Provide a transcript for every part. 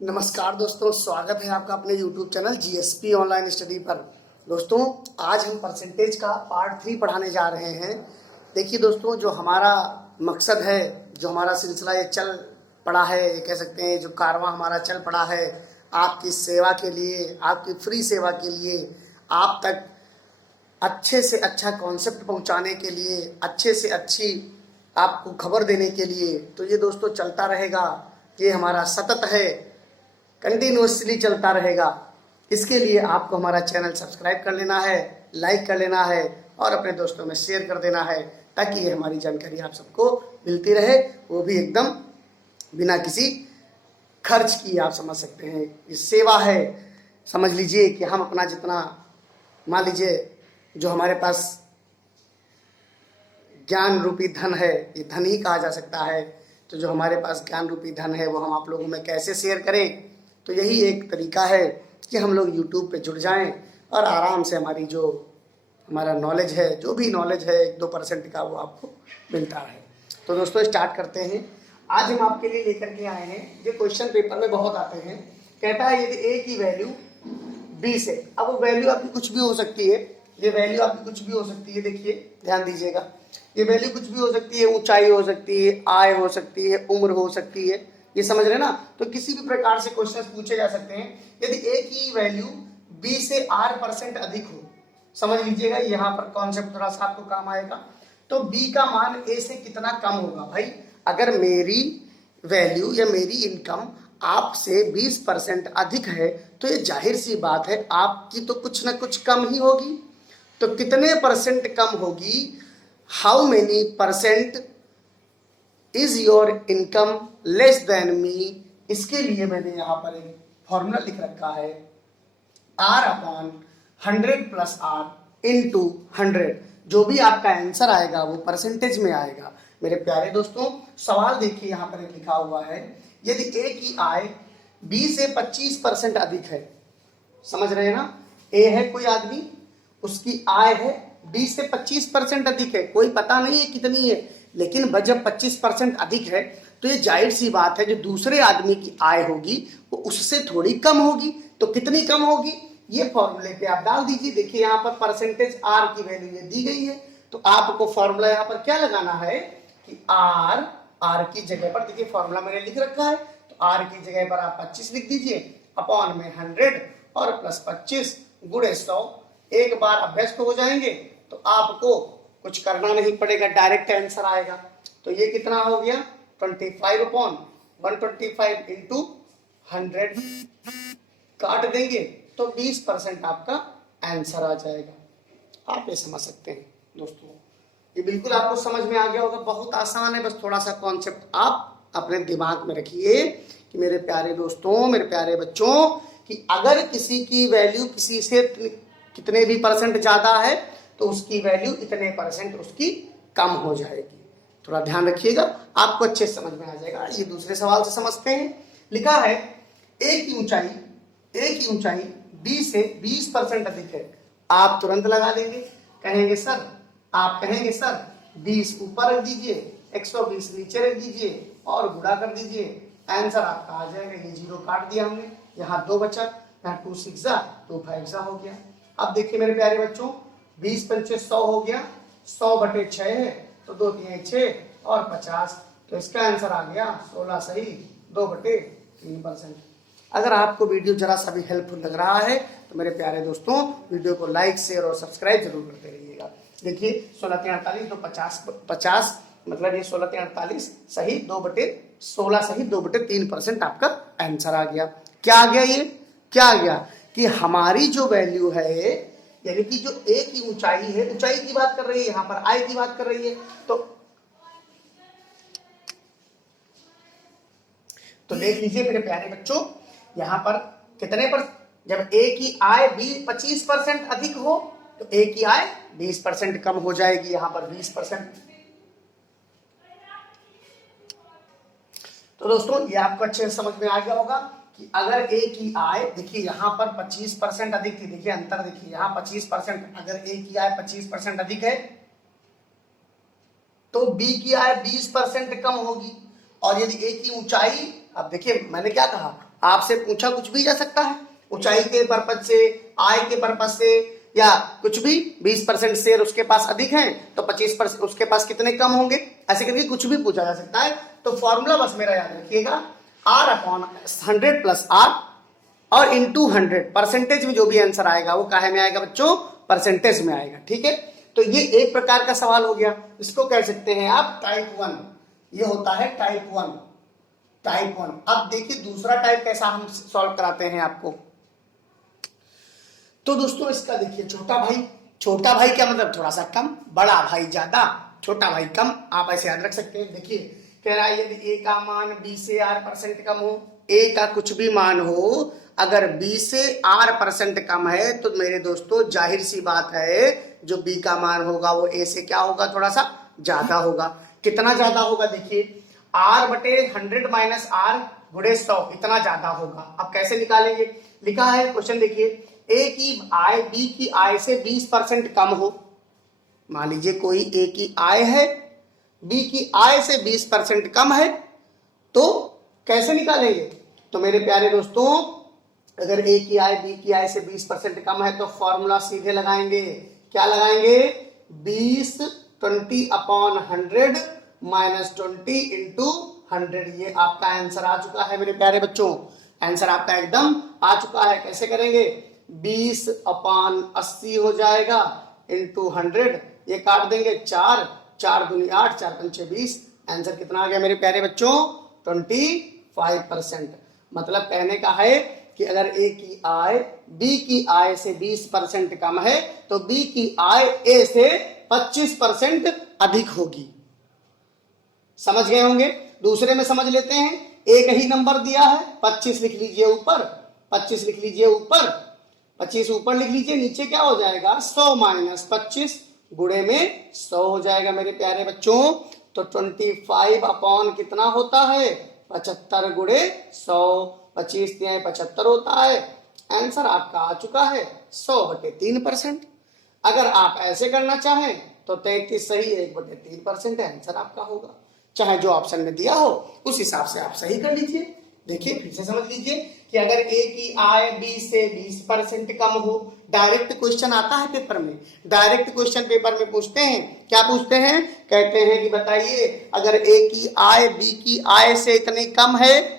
नमस्कार दोस्तों, स्वागत है आपका अपने YouTube channel GSP online study पर। दोस्तों, आज हम परसेंटेज का पार्ट 3 पढ़ाने जा रहे हैं। देखिए दोस्तों, जो हमारा मकसद है, जो हमारा सिलसिला ये चल पड़ा है, ये कह सकते हैं जो कारवां हमारा चल पड़ा है, आपकी सेवा के लिए, आपकी फ्री सेवा के लिए, आप तक अच्छे से अच्छा कॉन्सेप्ट पहुंचाने के लिए, अच्छे से अच्छी आपको खबर देने के लिए। तो ये दोस्तों चलता रहेगा, ये हमारा सतत है, कंटिन्यूसली चलता रहेगा। इसके लिए आपको हमारा चैनल सब्सक्राइब कर लेना है, लाइक कर लेना है और अपने दोस्तों में शेयर कर देना है, ताकि ये हमारी जानकारी आप सबको मिलती रहे, वो भी एकदम बिना किसी खर्च की। आप समझ सकते हैं, ये सेवा है। समझ लीजिए कि हम अपना जितना, मान लीजिए जो हमारे पास ज्ञान रूपी धन है, ये धन ही कहा जा सकता है, तो जो हमारे पास ज्ञान रूपी धन है वो हम आप लोगों में कैसे शेयर करें। तो यही एक तरीका है कि हम लोग YouTube पे जुड़ जाएं और आराम से हमारी जो हमारा नॉलेज है, जो भी नॉलेज है 1-2% का, वो आपको मिलता रहे। तो दोस्तों स्टार्ट करते हैं। आज हम आपके लिए लेकर के आए हैं, जो क्वेश्चन पेपर में बहुत आते हैं। कहता है यदि ए की वैल्यू बी से, अब वो वैल्यू आपकी कुछ भी हो सकती है, ये वैल्यू आपकी कुछ भी हो सकती है। देखिए ध्यान दीजिएगा, ये वैल्यू कुछ भी हो सकती है, ऊंचाई हो सकती है, आय हो सकती है, उम्र हो सकती है, ये समझ रहे ना। तो किसी भी प्रकार से क्वेश्चन पूछे जा सकते हैं। यदि ए की वैल्यू बी से R% अधिक हो, समझ लीजिएगा यहाँ पर कॉन्सेप्ट थोड़ा सा आपको काम आएगा। तो बी का मान ए से कितना कम होगा। भाई अगर मेरी वैल्यू या मेरी इनकम आपसे 20% अधिक है, तो ये जाहिर सी बात है आपकी तो कुछ ना कुछ कम ही होगी। तो कितने परसेंट कम होगी, how many percent is your income less than me. इसके लिए मैंने यहाँ पर एक फॉर्मूला लिख रखा है, R/100 + R इंटू 100। जो भी आपका आंसर आएगा वो परसेंटेज में आएगा। मेरे प्यारे दोस्तों, सवाल देखिए यहाँ पर लिखा हुआ है, यदि ए की आय बी से 25% अधिक है। समझ रहे हैं ना, ए है कोई आदमी, उसकी आय है बी से 25% अधिक है, कोई पता नहीं है कितनी है, लेकिन जब 25% अधिक है तो ये जाहिर सी बात है जो दूसरे आदमी की आय होगी वो उससे थोड़ी कम होगी। तो कितनी कम होगी, ये फॉर्मूले पे आप डाल दीजिए। देखिए यहाँ पर परसेंटेज आर की वैल्यू ये दी गई है, तो आपको फॉर्मूला यहाँ पर क्या लगाना है कि आर की जगह पर, देखिए फॉर्मूला मैंने लिख रखा है, तो आर की जगह पर आप 25 लिख दीजिए, अपॉन में 100 और प्लस 25 गुणे 100। एक बार अभ्यस्त हो जाएंगे तो आपको कुछ करना नहीं पड़ेगा, डायरेक्ट आंसर आएगा। तो ये कितना हो गया, 25/125 इंटू 100 काट देंगे तो 20% आपका आंसर आ जाएगा। आप ये समझ सकते हैं दोस्तों, ये बिल्कुल आपको समझ में आ गया होगा। बहुत आसान है, बस थोड़ा सा कॉन्सेप्ट आप अपने दिमाग में रखिए कि मेरे प्यारे दोस्तों, मेरे प्यारे बच्चों, कि अगर किसी की वैल्यू किसी से कितने भी परसेंट ज्यादा है तो उसकी वैल्यू इतने परसेंट उसकी कम हो जाएगी। थोड़ा ध्यान रखिएगा, आपको अच्छे समझ में आ जाएगा। ये दूसरे सवाल से समझते हैं। लिखा है ए की ऊंचाई बी से 20% अधिक है। आप तुरंत लगा देंगे, कहेंगे सर 20 ऊपर रख दीजिए, 120 नीचे रख दीजिए और गुणा कर दीजिए, आंसर आपका आ जाएगा। ये 0 काट दिया हमने, यहाँ 2 बचा, यहाँ 2 6 2 5 हो गया। अब देखिए मेरे प्यारे बच्चों, 20 पंचे 100 हो गया, 100/6 है तो 2 3 6 और 50, तो इसका आंसर आ गया 16 सही 2/3%। अगर आपको वीडियो जरा सा भी हेल्पफुल लग रहा है तो मेरे प्यारे दोस्तों वीडियो को लाइक, शेयर और सब्सक्राइब जरूर करते रहिएगा। देखिए 16×3 = 48, तो 50 मतलब ये 16×3 सही 2/16 सही 2/3% आपका आंसर आ गया। क्या आ गया, ये क्या आ गया कि हमारी जो वैल्यू है, यानी कि जो ए की ऊंचाई है, ऊंचाई की बात कर रही है, यहाँ पर आय की बात कर रही है, तो देख लीजिए मेरे प्यारे बच्चों, यहाँ पर कितने पर, जब ए की आय 25% अधिक हो तो ए की आय 20% कम हो जाएगी, यहाँ पर 20%। तो दोस्तों ये आपको अच्छे से समझ में आ गया होगा कि अगर ए की आय, देखिए यहाँ पर 25% अधिक थी, देखिए अंतर देखिए, यहाँ 25%, अगर ए की आय 25% अधिक है तो बी की आय 20% कम होगी। और यदि ए की ऊंचाई, अब देखिए मैंने क्या कहा, आपसे पूछा कुछ भी जा सकता है, ऊंचाई के पर्पज से, आय के पर्पज से, या कुछ भी। 20% शेयर उसके पास अधिक है तो 25% उसके पास कितने कम होंगे, ऐसे करके कुछ भी पूछा जा सकता है। तो फॉर्मूला बस मेरा याद रखिएगा, R/100 + R और इंटू 100। परसेंटेज में जो भी आंसर आएगा वो काहे में आएगा बच्चों, परसेंटेज में आएगा। ठीक है, तो ये एक प्रकार का सवाल हो गया, इसको कह सकते हैं आप टाइप 1। ये होता है टाइप 1, टाइप 1। अब देखिए दूसरा टाइप कैसा हम सॉल्व कराते हैं आपको। तो दोस्तों इसका देखिए, छोटा भाई, छोटा भाई क्या मतलब थोड़ा सा कम, बड़ा भाई ज्यादा, छोटा भाई कम, आप ऐसे याद रख सकते हैं। देखिए कह रहा है यदि a का मान b से r% कम हो, a का कुछ भी मान हो, अगर b से r% कम है तो मेरे दोस्तों जाहिर सी बात है जो b का मान होगा वो a से क्या होगा, थोड़ा सा ज्यादा होगा। कितना ज्यादा होगा, देखिए r/100 - r गुणे 100 इतना ज्यादा होगा। अब कैसे निकालेंगे, लिखा है क्वेश्चन देखिए, a की आय b की आय से 20% कम हो। मान लीजिए कोई a की आय है, b की आय से 20% कम है, तो कैसे निकालेंगे। तो मेरे प्यारे दोस्तों अगर a की आय b की आय से 20% कम है तो फॉर्मूला सीधे लगाएंगे, क्या लगाएंगे, 20/100 - 20 × 100। ये आपका आंसर आ चुका है मेरे प्यारे बच्चों, आंसर आपका एकदम आ चुका है। कैसे करेंगे, 20/80 हो जाएगा इंटू 100, ये काट देंगे 4, 4 दूनी 8, 4 पंचे 20। आंसर कितना आ गया मेरे प्यारे बच्चों, 25%। मतलब कहने का है कि अगर a की आय b की आय से 20% कम है तो b की आय a से 25% अधिक होगी। समझ गए होंगे। दूसरे में समझ लेते हैं, एक ही नंबर दिया है, 25 लिख लीजिए ऊपर, 25 लिख लीजिए ऊपर, 25 ऊपर लिख लीजिए, नीचे क्या हो जाएगा 100 - 25 गुणे में 100 हो जाएगा मेरे प्यारे बच्चों। तो 25 कितना होता है, 75 गुणे 100, 25 × 75 होता है। आंसर आपका आ चुका है 100/3%। अगर आप ऐसे करना चाहें तो 33 सही 1/3% आंसर आपका होगा। चाहे जो ऑप्शन में दिया हो उस हिसाब से आप सही कर लीजिए। देखिए फिर से समझ लीजिए कि अगर a की आय b से 20% कम हो, डायरेक्ट क्वेश्चन आता है पेपर में, डायरेक्ट क्वेश्चन पेपर में पूछते हैं, क्या पूछते हैं, कहते हैं कि बताइए अगर a की आय b की आय से इतनी कम है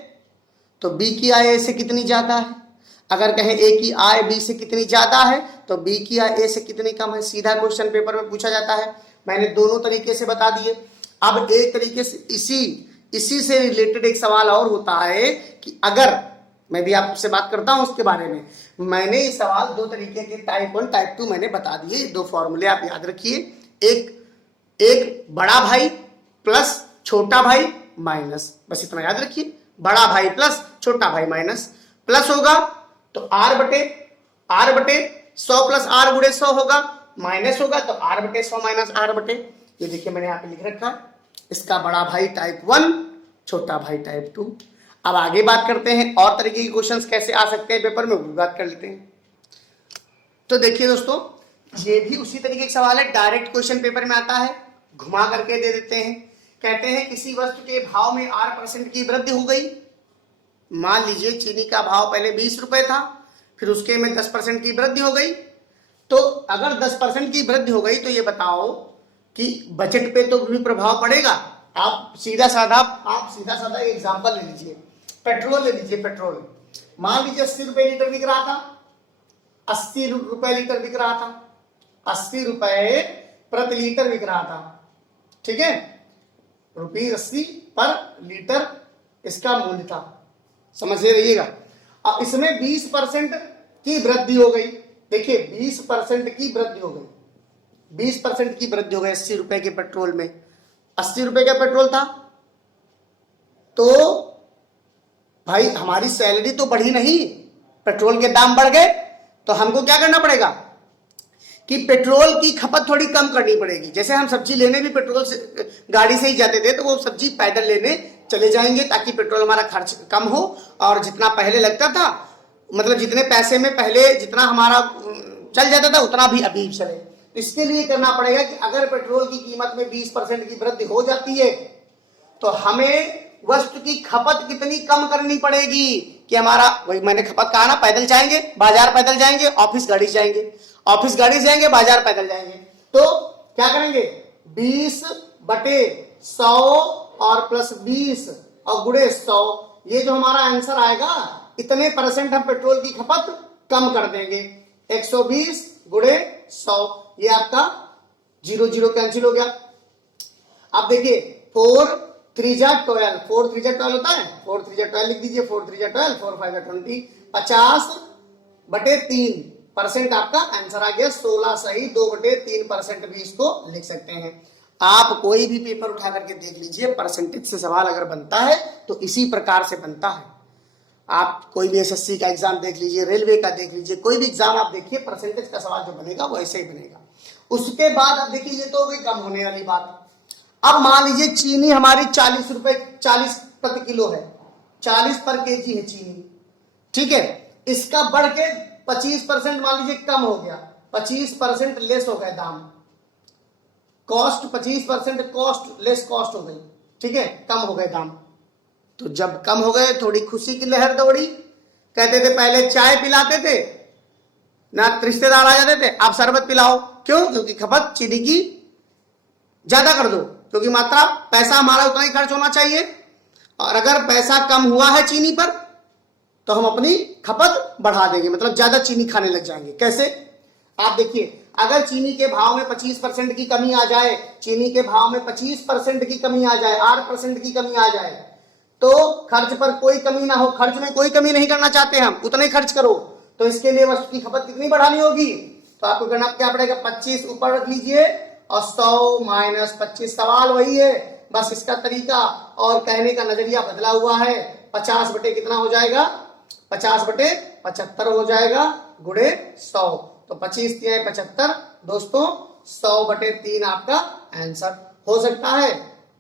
तो b की आय a से कितनी ज्यादा है। अगर कहें a की आय b से कितनी ज्यादा है तो b की आय a से कितनी कम है। सीधा क्वेश्चन पेपर में पूछा जाता है। मैंने दोनों तरीके से बता दिए। अब एक तरीके से इसी से रिलेटेड एक सवाल और होता है कि अगर मैं भी आपसे बात करता हूं उसके बारे में। मैंने ये सवाल दो तरीके के टाइप 1 टाइप 2 मैंने बता दिए। दो फॉर्मूले आप याद रखिए, एक बड़ा भाई प्लस छोटा भाई माइनस, बस इतना याद रखिए, बड़ा भाई प्लस छोटा भाई माइनस। प्लस होगा तो r/100 प्लस r गुणे 100 होगा, माइनस होगा तो r/100 माइनस r/, ये देखिए मैंने यहाँ पे लिख रखा, इसका बड़ा भाई टाइप 1, छोटा भाई टाइप 2। अब आगे बात करते हैं और तरीके के क्वेश्चंस कैसे आ सकते हैं पेपर में, वो बात कर लेते हैं। तो देखिए दोस्तों ये भी उसी तरीके का सवाल है, डायरेक्ट क्वेश्चन पेपर में आता है, घुमा करके दे देते हैं। कहते हैं किसी वस्तु के भाव में r% की वृद्धि हो गई। मान लीजिए चीनी का भाव पहले 20 रुपए था, फिर उसके में 10% की वृद्धि हो गई। तो अगर 10% की वृद्धि हो गई तो ये बताओ कि बजट पे तो भी प्रभाव पड़ेगा। आप सीधा साधा एग्जांपल ले लीजिए, पेट्रोल ले लीजिए। पेट्रोल मान लीजिए 80 रुपए लीटर बिक रहा था, 80 रुपए लीटर बिक रहा था, 80 रुपए प्रति लीटर बिक रहा था, ठीक है, ₹80 पर लीटर इसका मूल्य था, समझ रहिएगा। अब इसमें 20% की वृद्धि हो गई। देखिए 20% की वृद्धि हो गई, 20% की वृद्धि हो गई 80 रुपए के पेट्रोल में। 80 रुपए का पेट्रोल था तो भाई हमारी सैलरी तो बढ़ी नहीं, पेट्रोल के दाम बढ़ गए, तो हमको क्या करना पड़ेगा कि पेट्रोल की खपत थोड़ी कम करनी पड़ेगी। जैसे हम सब्जी लेने भी पेट्रोल से गाड़ी से ही जाते थे, तो वो सब्जी पैदल लेने चले जाएंगे ताकि पेट्रोल हमारा खर्च कम हो, और जितना पहले लगता था, मतलब जितने पैसे में पहले जितना हमारा चल जाता था उतना भी अभी चले। इसके लिए करना पड़ेगा कि अगर पेट्रोल की कीमत में 20% की वृद्धि हो जाती है तो हमें वस्तु की खपत कितनी कम करनी पड़ेगी, कि हमारा, वही मैंने खपत कहा ना, पैदल जाएंगे बाजार, पैदल जाएंगे ऑफिस गाड़ी से जाएंगे, ऑफिस गाड़ी से जाएंगे बाजार पैदल जाएंगे, तो क्या करेंगे 20/100 और प्लस 20 और गुणे 100, ये जो हमारा आंसर आएगा इतने परसेंट हम पेट्रोल की खपत कम कर देंगे। 120 गुणे 100, ये आपका 0 कैंसिल हो गया। अब देखिए 4 3 जा 12, 4 3 जा 12 होता है, 4 3 जा 12 लिख दीजिए, 4 3 जा 12, 4 5 जा 20, 50/3% आपका आंसर आ गया। 16 सही, 2/3% भी इसको लिख सकते हैं। आप कोई भी पेपर उठा करके देख लीजिए, परसेंटेज से सवाल अगर बनता है तो इसी प्रकार से बनता है। आप कोई भी एसएससी का एग्जाम देख लीजिए, रेलवे का देख लीजिए, कोई भी एग्जाम आप देखिए, परसेंटेज का सवाल जो बनेगा वो ऐसे ही बनेगा। उसके बाद अब देखिए, ये तो हो गई कम होने वाली बात। अब मान लीजिए चीनी हमारी 40 रुपए 40 प्रति किलो है, 40 पर केजी है चीनी, ठीक है। इसका बढ़ के 25% मान लीजिए कम हो गया, 25% लेस हो गया दाम, कॉस्ट 25% कॉस्ट लेस कॉस्ट हो गई, ठीक है, कम हो गए दाम। तो जब कम हो गए थोड़ी खुशी की लहर दौड़ी, कहते थे पहले चाय पिलाते थे ना, रिश्तेदार आ जाते थे, आप शरबत पिलाओ, क्यों? क्योंकि खपत चीनी की ज्यादा कर दो, क्योंकि मात्रा पैसा हमारा उतना ही खर्च होना चाहिए, और अगर पैसा कम हुआ है चीनी पर तो हम अपनी खपत बढ़ा देंगे, मतलब ज्यादा चीनी खाने लग जाएंगे। कैसे? आप देखिए, अगर चीनी के भाव में 25% की कमी आ जाए, चीनी के भाव में 25% की कमी आ जाए, 8% की कमी आ जाए, तो खर्च पर कोई कमी ना हो, खर्च में कोई कमी नहीं करना चाहते हम, उतना ही खर्च करो, तो इसके लिए वस्तु की खपत कितनी बढ़ानी होगी? तो आपको करना क्या पड़ेगा, 25 ऊपर रख लीजिए और 100 माइनस 25, सवाल वही है, बस इसका तरीका और कहने का नजरिया बदला हुआ है। 50 बटे कितना हो जाएगा, 50/75 हो जाएगा, गुणे 100, तो 25 3 75 दोस्तों, 100/3 आपका आंसर हो सकता है।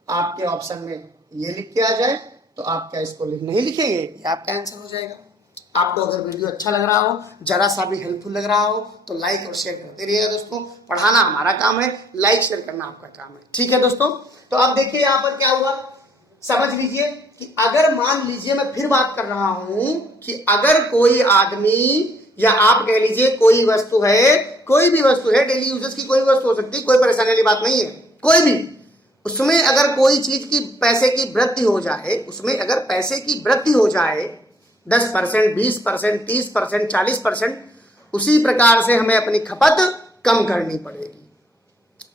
आपके ऑप्शन में ये लिख के आ जाए तो आप क्या इसको नहीं लिखेंगे, ये आपका आंसर हो जाएगा। आपको अगर वीडियो अच्छा लग रहा हो, जरा सा भी हेल्पफुल लग रहा हो, तो लाइक और शेयर करते रहिएगा दोस्तों। पढ़ाना हमारा काम है, लाइक शेयर करना आपका काम है, ठीक है दोस्तों। तो अब देखिए यहाँ पर क्या हुआ, समझ लीजिए कि अगर मान लीजिए, मैं फिर बात कर रहा हूं कि अगर कोई आदमी या आप कह लीजिए कोई वस्तु है, कोई भी वस्तु है, डेली यूजेस की कोई वस्तु हो सकती है, कोई परेशानी वाली बात नहीं है, कोई भी, उसमें अगर कोई चीज की पैसे की वृद्धि हो जाए, उसमें अगर पैसे की वृद्धि हो जाए 10%, 20%, 30%, 40%, उसी प्रकार से हमें अपनी खपत कम करनी पड़ेगी।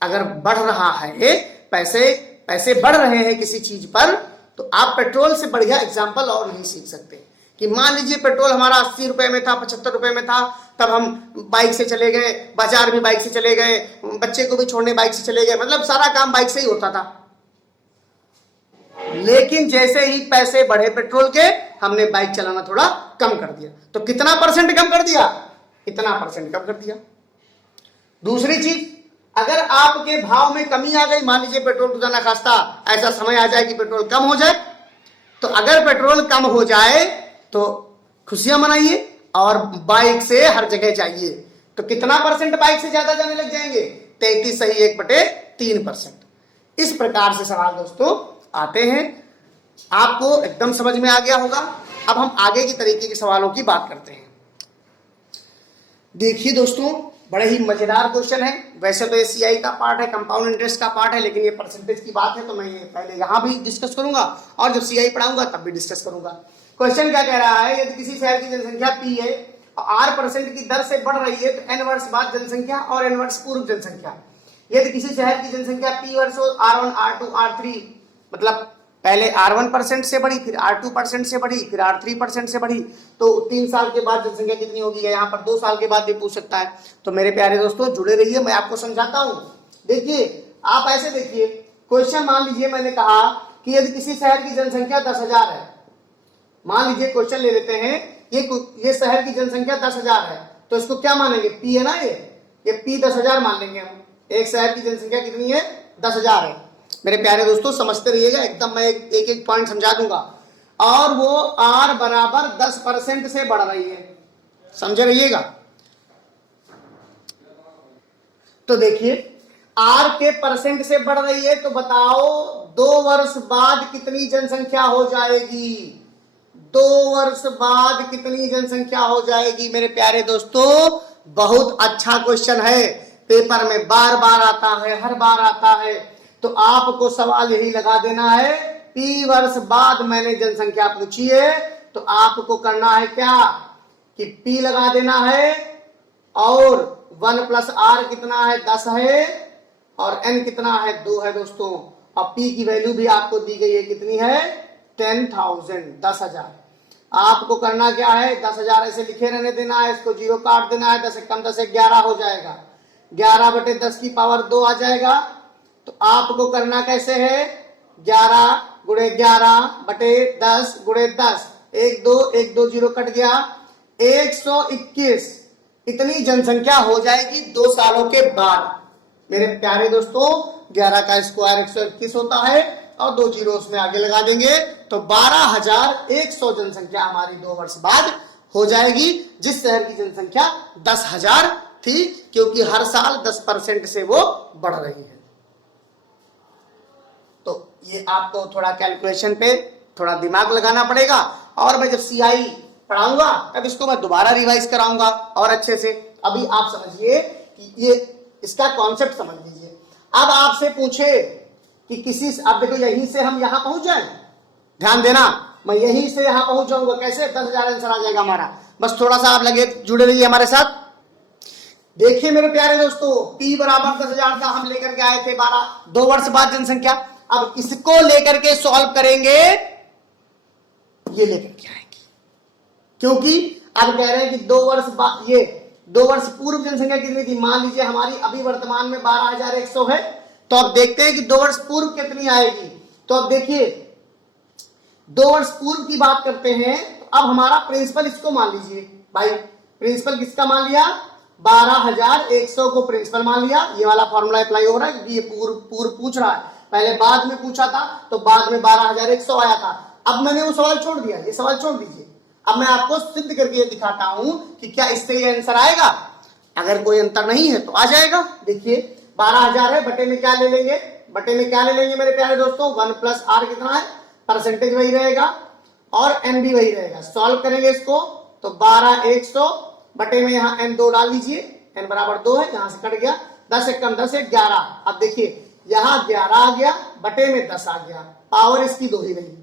अगर बढ़ रहा है पैसे बढ़ रहे हैं किसी चीज पर, तो आप पेट्रोल से बढ़िया एग्जाम्पल और नहीं सीख सकते। कि मान लीजिए पेट्रोल हमारा 80 रुपए में था, 75 रुपए में था, तब हम बाइक से चले गए, बाजार भी बाइक से चले गए, बच्चे को भी छोड़ने बाइक से चले गए, मतलब सारा काम बाइक से ही होता था। लेकिन जैसे ही पैसे बढ़े पेट्रोल के, हमने बाइक चलाना थोड़ा कम कर दिया। तो कितना परसेंट कम कर दिया? इतना परसेंट कम कर दिया। दूसरी चीज, अगर आपके भाव में कमी आ गई, मान लीजिए पेट्रोल खुदा ना खास्ता ऐसा समय आ जाए कि पेट्रोल कम हो जाए, तो अगर पेट्रोल कम हो जाए तो खुशियां मनाइए और बाइक से हर जगह जाइए। तो कितना परसेंट बाइक से ज्यादा जाने लग जाएंगे? 33 सही 1/3%। इस प्रकार से सवाल दोस्तों आते हैं। आपको एकदम समझ में आ गया होगा। अब हम आगे की तरीके के सवालों की बात करते हैं। देखिए दोस्तों, बड़े ही मजेदार क्वेश्चन है। वैसे तो ये सीआई का पार्ट है, कंपाउंड इंटरेस्ट का पार्ट है, लेकिन ये परसेंटेज की बात है तो मैं ये पहले यहाँ भी डिस्कस करूंगा और जब सीआई पढ़ाऊंगा तब भी डिस्कस करूंगा। क्वेश्चन क्या कह रहा है, यदि किसी शहर की जनसंख्या P है और R% की दर से बढ़ रही है तो n वर्ष बाद जनसंख्या और n वर्ष पूर्व जनसंख्या। यदि किसी शहर की जनसंख्या P वर्ष R1, R2, R3, मतलब पहले R1% से बढ़ी, फिर R2% से बढ़ी, फिर R3% से बढ़ी, तो 3 साल के बाद जनसंख्या कितनी होगी? यहाँ पर 2 साल के बाद भी पूछ सकता है। तो मेरे प्यारे दोस्तों जुड़े रहिए, मैं आपको समझाता हूँ। देखिए, आप ऐसे देखिए, क्वेश्चन मान लीजिए मैंने कहा कि यदि किसी शहर की जनसंख्या 10,000 है, मान लीजिए क्वेश्चन ले लेते हैं, ये शहर की जनसंख्या 10,000 है, तो इसको क्या मानेंगे? P है ना, ये P 10,000 मान लेंगे हम। एक शहर की जनसंख्या कितनी है? 10,000 है। मेरे प्यारे दोस्तों समझते रहिएगा, एकदम मैं एक पॉइंट समझा दूंगा। और वो R बराबर 10% से बढ़ रही है, समझे रहिएगा। तो देखिए, R के परसेंट से बढ़ रही है, तो बताओ 2 वर्ष बाद कितनी जनसंख्या हो जाएगी? 2 वर्ष बाद कितनी जनसंख्या हो जाएगी मेरे प्यारे दोस्तों? बहुत अच्छा क्वेश्चन है, पेपर में बार बार आता है, हर बार आता है। तो आपको सवाल यही लगा देना है, P वर्ष बाद मैंने जनसंख्या पूछी है, तो आपको करना है क्या कि P लगा देना है, और 1 प्लस R कितना है? 10 है, और N कितना है? 2 है दोस्तों। अब P की वैल्यू भी आपको दी गई है, कितनी है? 10,000, 10,000। आपको करना क्या है? 10,000 ऐसे लिखे रहने देना है, इसको 0 काट देना है, 10 कम 10 11 हो जाएगा, 11 बटे 10 की पावर 2 आ जाएगा। तो आपको करना कैसे है? 11 गुणे 11 बटे 10 गुणे 10, 1 2 1 2 0 कट गया, 121 इतनी जनसंख्या हो जाएगी 2 सालों के बाद। मेरे प्यारे दोस्तों, 11 का स्क्वायर 121 होता है, और 2 जीरो उसमें आगे लगा देंगे, तो 12,100 जनसंख्या हमारी 2 वर्ष बाद हो जाएगी, जिस शहर की जनसंख्या 10,000 थी, क्योंकि हर साल 10% से वो बढ़ रही है। तो ये आपको थोड़ा कैलकुलेशन पे थोड़ा दिमाग लगाना पड़ेगा, और मैं जब सीआई पढ़ाऊंगा तब इसको मैं दोबारा रिवाइज कराऊंगा और अच्छे से। अभी आप समझिए कि ये इसका कॉन्सेप्ट समझ लीजिए। अब आपसे पूछे कि किसी, आप देखो यहीं से हम यहां पहुंच जाए, ध्यान देना, मैं यहीं से यहां पहुंच जाऊंगा, कैसे? 10,000 आंसर आ जाएगा हमारा। बस थोड़ा सा आप लगे जुड़े रहिए हमारे साथ। देखिए मेरे प्यारे दोस्तों, P बराबर 10,000 का हम लेकर के आए थे 2 वर्ष बाद जनसंख्या। अब इसको लेकर के सॉल्व करेंगे, ये लेकर के आएंगे, क्योंकि अब कह रहे हैं कि 2 वर्ष बाद, ये 2 वर्ष पूर्व जनसंख्या कितनी थी? मान लीजिए हमारी अभी वर्तमान में 12,100 है, तो अब देखते हैं कि 2 वर्ष पूर्व कितनी आएगी। तो अब देखिए 2 वर्ष पूर्व की बात करते हैं, तो अब हमारा प्रिंसिपल इसको मान लीजिए भाई, प्रिंसिपल किसका मान लिया? 12,100 को प्रिंसिपल मान लिया। ये वाला फॉर्मूला अप्लाई हो रहा है, क्योंकि ये पूर्व पूछ रहा है, पहले बाद में पूछा था, तो बाद में 12,100 आया था। अब मैंने वो सवाल छोड़ दिया, ये सवाल छोड़ दीजिए। अब मैं आपको सिद्ध करके ये दिखाता हूं कि क्या इससे ये आंसर आएगा। अगर कोई अंतर नहीं है तो आ जाएगा। देखिए 12,000 है, बटे में क्या ले लेंगे? बटे में क्या ले लेंगे मेरे प्यारे दोस्तों? 1 प्लस आर कितना है? परसेंटेज वही रहेगा, और एन भी वही रहेगा। सॉल्व करेंगे इसको, तो 12,100 बटे में यहाँ एन 2 डाल दीजिए, एन बराबर 2 है, यहां से कट गया, 10 एक कम 10 है 11। अब देखिए यहाँ 11 आ गया, बटे में 10 आ गया, पावर इसकी 2 ही रही,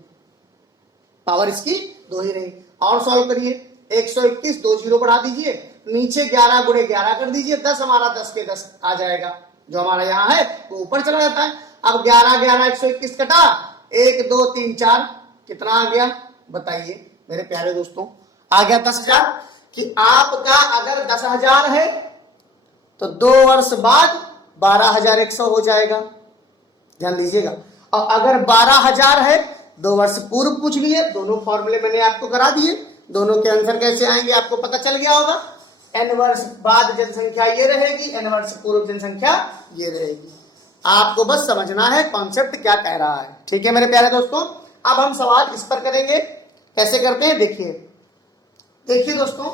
पावर इसकी 2 ही रही। और सॉल्व करिए, 121, 2 जीरो बढ़ा दीजिए, नीचे 11 गुणे 11 कर दीजिए, 10 हमारा 10 के 10 आ जाएगा, जो हमारा यहाँ है वो ऊपर चला जाता है। अब 11 11 121 कटा, 1 2 3 4 कितना आ गया? बताइए मेरे प्यारे दोस्तों, आ गया 10,000। कि आपका अगर 10,000 है तो 2 वर्ष बाद 12,100 हो जाएगा, ध्यान दीजिएगा। और अगर 12,000 है, 2 वर्ष पूर्व पूछ लिए, दोनों फॉर्मूले मैंने आपको करा दिए, दोनों के आंसर कैसे आएंगे आपको पता चल गया होगा। n वर्ष बाद जनसंख्या ये रहेगी, n वर्ष पूर्व जनसंख्या ये रहेगी। आपको बस समझना है कॉन्सेप्ट क्या कह रहा है, ठीक है मेरे प्यारे दोस्तों। अब हम सवाल इस पर करेंगे, कैसे करते हैं देखिए। देखिए दोस्तों,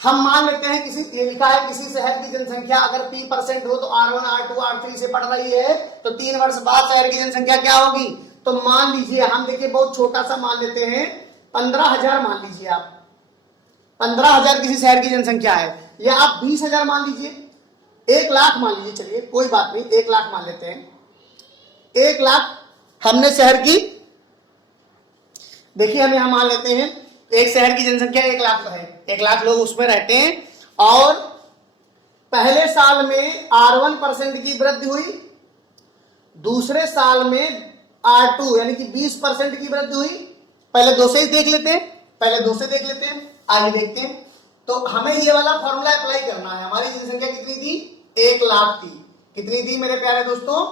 हम मान लेते हैं किसी, ये लिखा है किसी शहर की जनसंख्या अगर P% हो तो R1 R2 R3 से बढ़ रही है, तो 3 वर्ष बाद शहर की जनसंख्या क्या होगी? तो मान लीजिए, हम देखिए बहुत छोटा सा मान लेते हैं, 15,000 मान लीजिए आप, 15,000 किसी शहर की जनसंख्या है, या आप 20,000 मान लीजिए, 1 लाख मान लीजिए, चलिए कोई बात नहीं 1 लाख मान लेते हैं। 1 लाख हमने शहर की, देखिए हम यहां मान लेते हैं एक शहर की जनसंख्या 1 लाख है, 1 लाख लोग उसमें रहते हैं, और पहले साल में R1% की वृद्धि हुई, दूसरे साल में R2 यानी कि 20% की वृद्धि हुई। पहले 2 से ही देख लेते हैं, पहले 2 से देख लेते हैं, आगे देखते हैं। तो हमें ये वाला फॉर्मूला अप्लाई करना है। हमारी जनसंख्या कितनी थी? 1 लाख थी। कितनी थी मेरे प्यारे दोस्तों?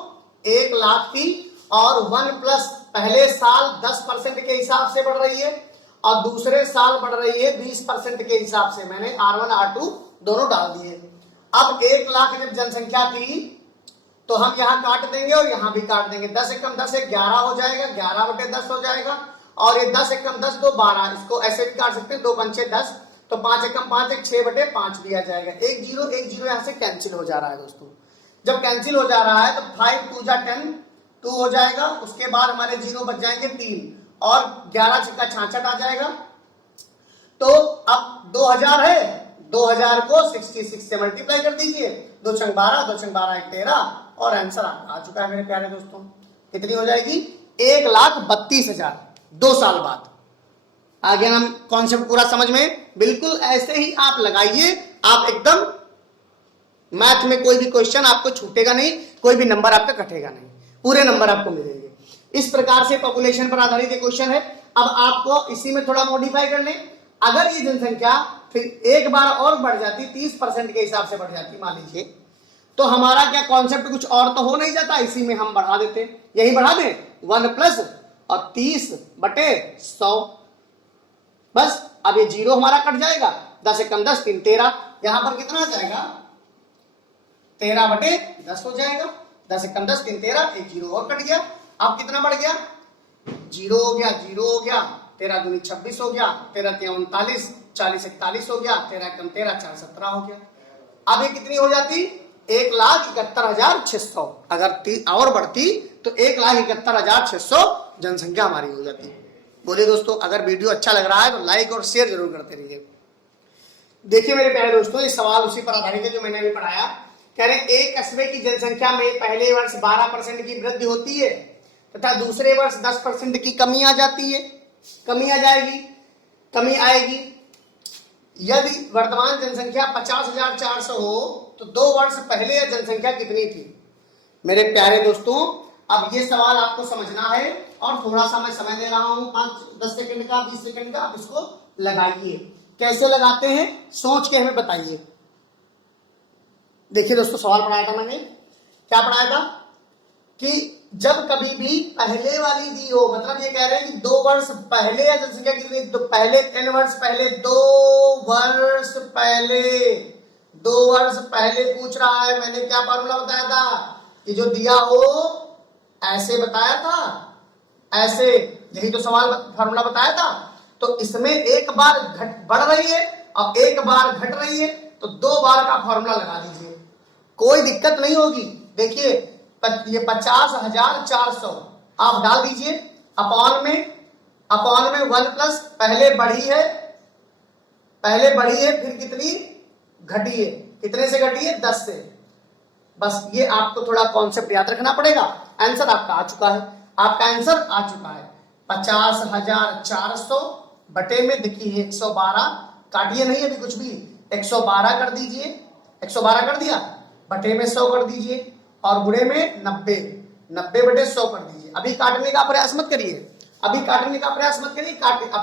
1 लाख थी, और 1 प्लस पहले साल 10% के हिसाब से बढ़ रही है, और दूसरे साल बढ़ रही है 20% के हिसाब से। मैंने R1 R2 दोनों डाल दिए। अब 1 लाख जब जनसंख्या थी, तो हम यहाँ काट देंगे और यहाँ भी काट देंगे, 10 एक कम 10 है 11 हो जाएगा, 11 बटे 10 हो जाएगा, और ये 10 एक कम 10 2 12, इसको ऐसे भी काट सकते हैं, 2 पंचे 10, तो 5 एक कम 5 6 बटे 5 दिया जाएगा। 1 जीरो यहाँ से कैंसिल हो जा रहा है दोस्तों। जब कैंसिल हो जा रहा है तो 5 2 जा 10, 2 हो जाएगा, उसके बाद हमारे जीरो बच जाएंगे 3, और 11 छक्का 66 आ जाएगा। तो अब 2000 है, 2000 को 66 से मल्टीप्लाई कर दीजिए, 2 छंग 12, 2 छंग 12 एक 13 और आंसर आ चुका है मेरे प्यारे दोस्तों। कितनी हो जाएगी? 1,32,000 2 साल बाद। आ गया ना कॉन्सेप्ट पूरा समझ में? बिल्कुल ऐसे ही आप लगाइए, आप एकदम मैथ में कोई भी क्वेश्चन आपको छूटेगा नहीं, कोई भी नंबर आपका कटेगा नहीं, पूरे नंबर आपको मिलेंगे। इस प्रकार से पॉपुलेशन पर आधारित ये क्वेश्चन है। अब आपको इसी में थोड़ा मॉडिफाई कर लें। अगर ये जनसंख्या फिर एक बार और बढ़ जाती, 30% के हिसाब से बढ़ जाती मान लीजिए, तो हमारा क्या कॉन्सेप्ट कुछ और तो हो नहीं जाता, इसी में हम बढ़ा देते, यही बढ़ा दें 1 प्लस और 30/100। बस अब ये 0 हमारा कट जाएगा, 10 एकम 10 3 13, यहां पर कितना आ जाएगा? 13/10 हो जाएगा। 10 एकम 10 3 13, एक 0 और कट गया। अब कितना बढ़ गया? 0 हो गया, 0 हो गया, 13 दूनी 26 हो गया, 13 तिया 39, 40 41 हो गया, 13 एकम 13, 4 17 हो गया। अब ये कितनी हो जाती? 1,71,600। अगर और बढ़ती तो 1,71,600 जनसंख्या हमारी हो जाती। बोलिए दोस्तों, अगर वीडियो अच्छा लग रहा है तो लाइक और शेयर जरूर करते रहिए। देखिए मेरे प्यारे दोस्तों, ये सवाल उसी पर आधारित है जो मैंने अभी पढ़ाया। कह रहे एक कस्बे की जनसंख्या में पहले वर्ष 12% की वृद्धि होती है तथा दूसरे वर्ष 10% की कमी आ जाती है। कमी आ जाएगी, कमी आएगी। यदि वर्तमान जनसंख्या 50,400 हो तो 2 वर्ष पहले यह जनसंख्या कितनी थी? मेरे प्यारे दोस्तों, अब ये सवाल आपको समझना है और थोड़ा सा मैं समय दे रहा हूं, 5-10 सेकंड का, 20 सेकंड का। आप इसको लगाइए। कैसे लगाते हैं सोच के हमें बताइए। देखिए दोस्तों, सवाल पढ़ाया था मैंने, क्या पढ़ाया था कि जब कभी भी पहले वाली दी हो, मतलब ये कह रहे हैं कि 2 वर्ष पहले या जनसंख्या कितनी, तो पहले n वर्ष पहले, 2 वर्ष पहले, 2 वर्ष पहले पूछ रहा है। मैंने क्या फॉर्मूला बताया था कि जो दिया हो ऐसे बताया था, ऐसे, यही तो सवाल फॉर्मूला बताया था। तो इसमें एक बार बढ़ रही है और एक बार घट रही है, तो 2 बार का फॉर्मूला लगा दीजिए, कोई दिक्कत नहीं होगी। देखिए ये 50,400 आप डाल दीजिए, अपॉन में 1 प्लस, पहले बढ़ी है, फिर कितनी घटी है, कितने से घटी है? 10 से। बस ये आपको थोड़ा कॉन्सेप्ट याद रखना पड़ेगा। आंसर आपका आ चुका है, आपका आंसर आ चुका है 50,400 बटे में, देखिए 112, काटिए नहीं अभी कुछ भी, 112 कर दीजिए, 112 कर दिया, बटे में 100 कर दीजिए और गुणे में 90 बटे 100 कर दीजिए। अभी काटने का प्रयास मत करिए, अब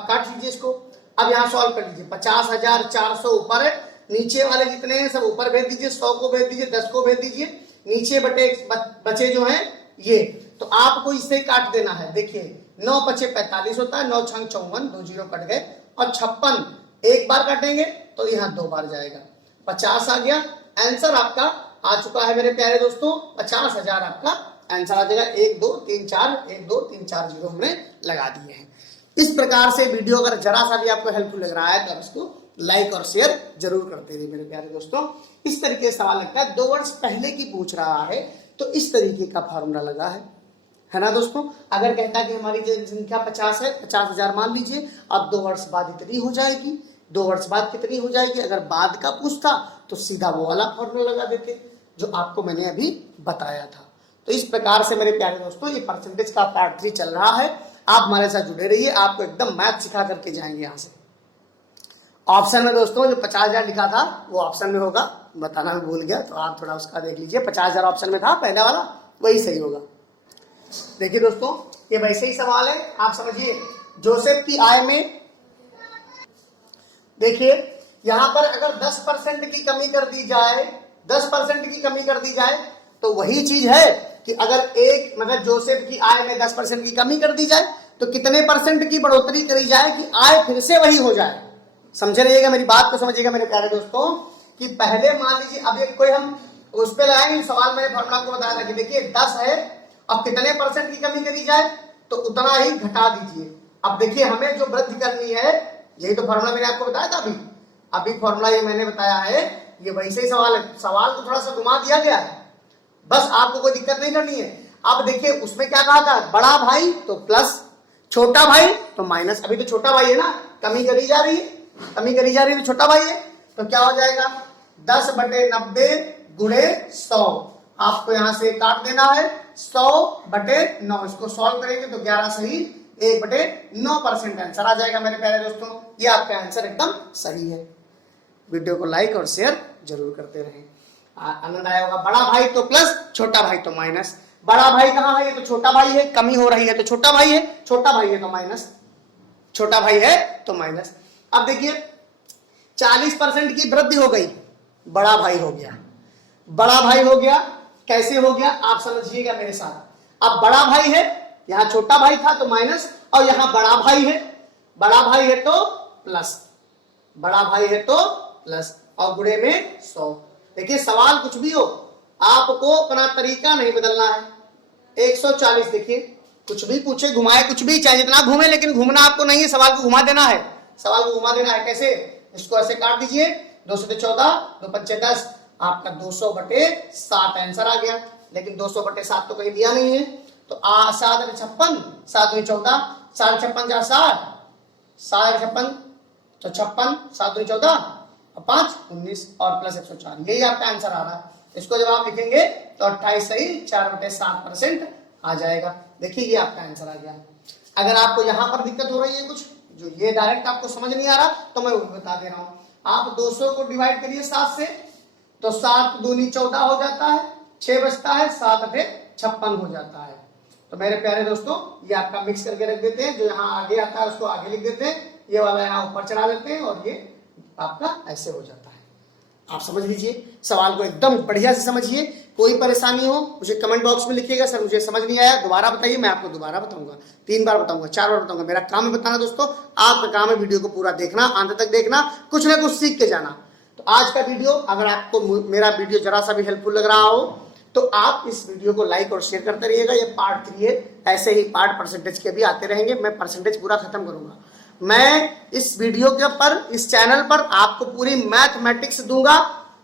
काट लीजिए इसको। अब यहाँ सॉल्व कर लीजिए। 50,400 ऊपर है, नीचे वाले जितने हैं सब ऊपर भेज दीजिए, 100 को भेज दीजिए, 10 को भेज दीजिए, नीचे बचे जो हैं ये, तो आपको इससे काट देना है। देखिए 9 × 5 = 45 होता है, 9 × 6 = 54, 2 0 कट गए और 56 एक बार काटेंगे तो यहाँ 2 बार जाएगा, 50 आ गया। आंसर आपका आ चुका है मेरे प्यारे दोस्तों, 50,000 आपका आंसर आ जाएगा। 1 2 3 4, 1 2 3 4 0 हमने लगा दिए हैं। इस प्रकार से वीडियो अगर जरा सा भी आपको हेल्पफुल लग रहा है तो आप इसको लाइक और शेयर जरूर करते रहिए मेरे प्यारे दोस्तों। इस तरीके से सवाल लगता है, 2 वर्ष पहले की पूछ रहा है तो इस तरीके का फॉर्मूला लगा है ना दोस्तों। अगर कहता है कि हमारी जनसंख्या 50 है, 50,000 मान लीजिए, अब 2 वर्ष बाद इतनी हो जाएगी, 2 वर्ष बाद कितनी हो जाएगी। अगर बाद का पूछता तो सीधा वो वाला फॉर्मूला लगा देते जो आपको मैंने अभी बताया था। तो इस प्रकार से मेरे प्यारे दोस्तों ये परसेंटेज का पार्ट 3 चल रहा है। आप हमारे साथ जुड़े रहिए, आपको एकदम मैथ सिखा करके जाएंगे यहाँ से। ऑप्शन में दोस्तों जो 50,000 लिखा था वो ऑप्शन में होगा, बताना मैं भूल गया, तो आप थोड़ा उसका देख लीजिए। 50,000 ऑप्शन में था पहला वाला, वही सही होगा। देखिए दोस्तों, ये वैसे ही सवाल है, आप समझिए। जोसेफ की आय में देखिए यहां पर अगर 10% की कमी कर दी जाए, 10% की कमी कर दी जाए तो वही चीज है कि अगर एक मतलब जोसेफ की आय में 10% की कमी कर दी जाए तो कितने परसेंट की बढ़ोतरी करी जाए कि आय फिर से वही हो जाए। समझे रहिएगा, मेरी बात को समझिएगा मेरे प्यारे दोस्तों कि पहले मान लीजिए, अब एक कोई हम उस पे लगाएंगे, सवाल मैंने फॉर्मूला को बताया था कि देखिए 10 है, अब कितने परसेंट की कमी करी जाए तो उतना ही घटा दीजिए। अब देखिए हमें जो वृद्धि करनी है, यही तो फॉर्मूला मैंने आपको बताया था अभी फॉर्मूला ये मैंने बताया है, ये वैसे ही सवाल है। सवाल तो थोड़ा सा घुमा दिया गया है, बस आपको कोई दिक्कत नहीं करनी है। अब देखिए उसमें क्या कहा था, बड़ा भाई तो प्लस, छोटा भाई तो माइनस, अभी तो छोटा भाई है ना, कमी करी जा रही है, कमी करी जा रही है तो छोटा भाई है, तो क्या हो जाएगा 10/90 गुणे 100। आपको यहां से काट देना है 100/9, इसको सॉल्व करेंगे तो 11 सही 1/9% आंसर आ जाएगा मेरे प्यारे दोस्तों। ये आपका आंसर एकदम सही है। वीडियो को लाइक और शेयर जरूर करते रहें। आनंद आया होगा। बड़ा भाई तो प्लस, छोटा भाई तो माइनस। बड़ा भाई कहां है, ये तो छोटा भाई है, कमी हो रही है तो छोटा भाई है, छोटा भाई है तो माइनस, छोटा भाई है तो माइनस। अब देखिए 40% की वृद्धि हो गई, बड़ा भाई हो गया, बड़ा भाई हो गया। कैसे हो गया आप समझिएगा मेरे साथ। अब बड़ा भाई है, यहां छोटा भाई था तो माइनस, और यहां बड़ा भाई है, बड़ा भाई है तो प्लस, बड़ा भाई है तो प्लस, और गुणे में 100। देखिए सवाल कुछ भी हो, आपको अपना तरीका नहीं बदलना है। 140 देखिए, कुछ भी पूछे, घुमाए, कुछ भी चाहे जितना घूमे, लेकिन घूमना आपको नहीं है, सवाल को घुमा देना है, सवाल को घुमा देना है। कैसे, इसको ऐसे काट दीजिए, 2 से 14, 2 5 10, आपका 200/7 आंसर आ गया। लेकिन 200/7 तो कहीं दिया नहीं है, तो 7 56, 7 14, 7 56 जा 60, 7 56 तो 56, 7 14 और 5 19 और प्लस 104, यही आपका आंसर आ रहा है। इसको जब आप लिखेंगे तो 28 सही 4/7% आ जाएगा। देखिए ये आपका आंसर आ गया। अगर आपको यहां पर दिक्कत हो रही है कुछ, जो ये डायरेक्ट आपको समझ नहीं आ रहा, तो मैं वो बता दे रहा हूं। आप 200 को डिवाइड करिए 7 से, तो 7 दूनी 14 हो जाता है, 6 बचता है, 7 8 56 हो जाता है। तो मेरे प्यारे दोस्तों ये आपका मिक्स करके रख देते हैं, जो यहाँ आगे आता है उसको आगे लिख देते हैं, ये वाला यहाँ ऊपर चढ़ा देते हैं, और ये आपका ऐसे हो जाता है। आप समझ लीजिए, सवाल को एकदम बढ़िया से समझिए। कोई परेशानी हो मुझे कमेंट बॉक्स में लिखिएगा, सर मुझे समझ नहीं आया, दोबारा बताइए, मैं आपको दोबारा बताऊंगा, 3 बार बताऊंगा, 4 बार बताऊंगा। मेरा काम है बताना दोस्तों, आपका काम है वीडियो को पूरा देखना, अंत तक देखना, कुछ ना कुछ सीख के जाना। तो आज का वीडियो, अगर आपको मेरा वीडियो जरा सा भी हेल्पफुल लग रहा हो तो आप इस वीडियो को लाइक और शेयर करते रहिएगा। ये पार्ट 3 है, ऐसे ही पार्ट परसेंटेज के भी आते रहेंगे, मैं परसेंटेज पूरा खत्म करूंगा। मैं इस वीडियो के पर, इस चैनल पर आपको पूरी मैथमेटिक्स दूंगा,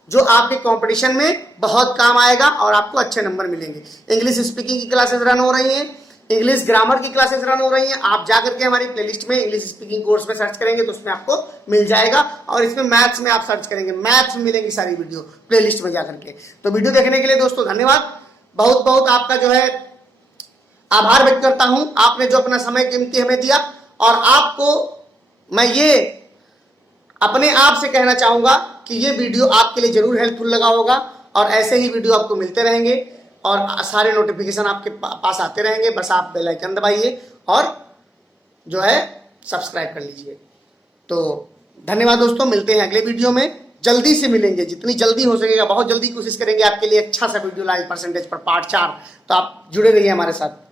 जो आपके कंपटीशन में बहुत काम आएगा और आपको अच्छे नंबर मिलेंगे। इंग्लिश स्पीकिंग की क्लासेस रन हो रही हैं, इंग्लिश ग्रामर की क्लासेस रन हो रही हैं। आप जाकर के हमारी प्लेलिस्ट में इंग्लिश स्पीकिंग कोर्स में सर्च करेंगे तो उसमें आपको मिल जाएगा, और इसमें मैथ्स में आप सर्च करेंगे, मैथ्स में मिलेंगी सारी वीडियो प्लेलिस्ट में जाकर के। तो वीडियो देखने के लिए दोस्तों धन्यवाद, बहुत बहुत आपका जो है आभार व्यक्त करता हूं, आपने जो अपना समय कीमती हमें दिया। और आपको मैं ये अपने आप से कहना चाहूंगा कि ये वीडियो आपके लिए जरूर हेल्पफुल लगा होगा, और ऐसे ही वीडियो आपको मिलते रहेंगे और सारे नोटिफिकेशन आपके पास आते रहेंगे। बस आप बेल आइकन दबाइए और जो है सब्सक्राइब कर लीजिए। तो धन्यवाद दोस्तों, मिलते हैं अगले वीडियो में, जल्दी से मिलेंगे, जितनी जल्दी हो सकेगा बहुत जल्दी कोशिश करेंगे आपके लिए अच्छा सा वीडियो लाइव परसेंटेज पर पार्ट 4। तो आप जुड़े रहिए हमारे साथ।